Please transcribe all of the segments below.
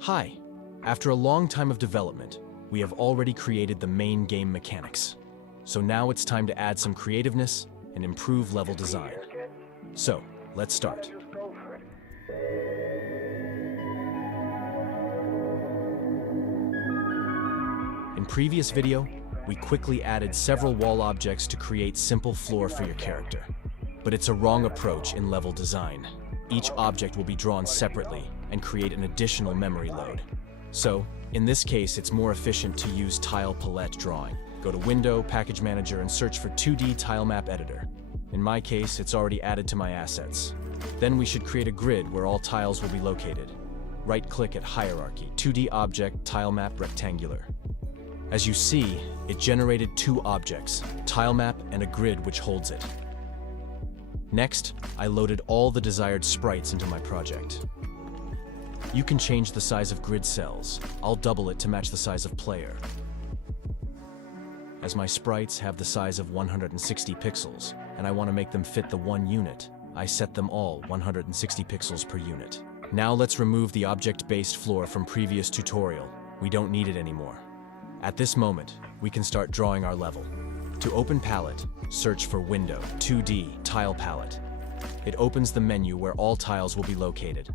Hi! After a long time of development, we have already created the main game mechanics. So now it's time to add some creativeness and improve level design. So, let's start. In previous video, we quickly added several wall objects to create simple floor for your character. But it's a wrong approach in level design. Each object will be drawn separately and create an additional memory load. So, in this case, it's more efficient to use tile palette drawing. Go to Window, Package Manager, and search for 2D Tilemap Editor. In my case, it's already added to my assets. Then we should create a grid where all tiles will be located. Right-click at Hierarchy, 2D Object, Tilemap Rectangular. As you see, it generated two objects, tilemap and a grid which holds it. Next, I loaded all the desired sprites into my project. You can change the size of grid cells. I'll double it to match the size of player. As my sprites have the size of 160 pixels, and I want to make them fit the one unit, I set them all 160 pixels per unit. Now let's remove the object-based floor from previous tutorial. We don't need it anymore. At this moment, we can start drawing our level. To open Palette, search for Window, 2D, Tile Palette. It opens the menu where all tiles will be located.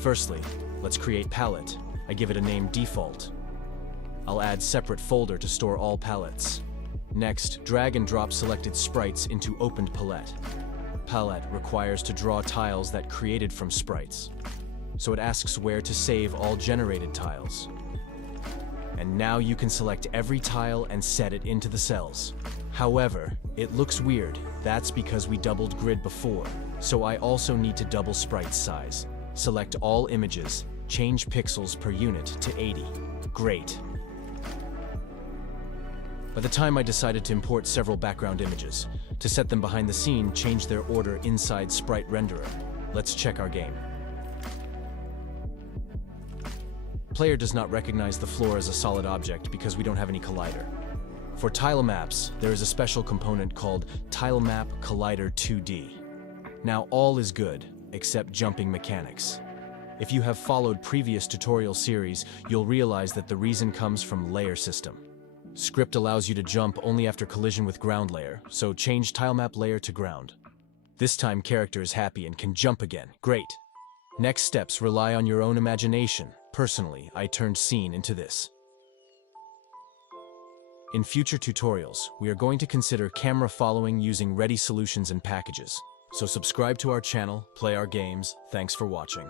Firstly, let's create Palette. I give it a name Default. I'll add separate folder to store all palettes. Next, drag and drop selected sprites into opened palette. Palette requires to draw tiles that created from sprites. So it asks where to save all generated tiles. And now you can select every tile and set it into the cells. However, it looks weird. That's because we doubled grid before. So I also need to double sprite size. Select all images, change pixels per unit to 80. Great. By the time I decided to import several background images. To set them behind the scene, change their order inside Sprite Renderer. Let's check our game. Player does not recognize the floor as a solid object because we don't have any collider. For Tilemaps, there is a special component called Tilemap Collider 2D. Now all is good, except jumping mechanics. If you have followed previous tutorial series, you'll realize that the reason comes from layer system. Script allows you to jump only after collision with ground layer, so change tilemap layer to ground. This time character is happy and can jump again. Great! Next steps rely on your own imagination. Personally, I turned scene into this. In future tutorials, we are going to consider camera following using ready solutions and packages. So subscribe to our channel, play our games. Thanks for watching.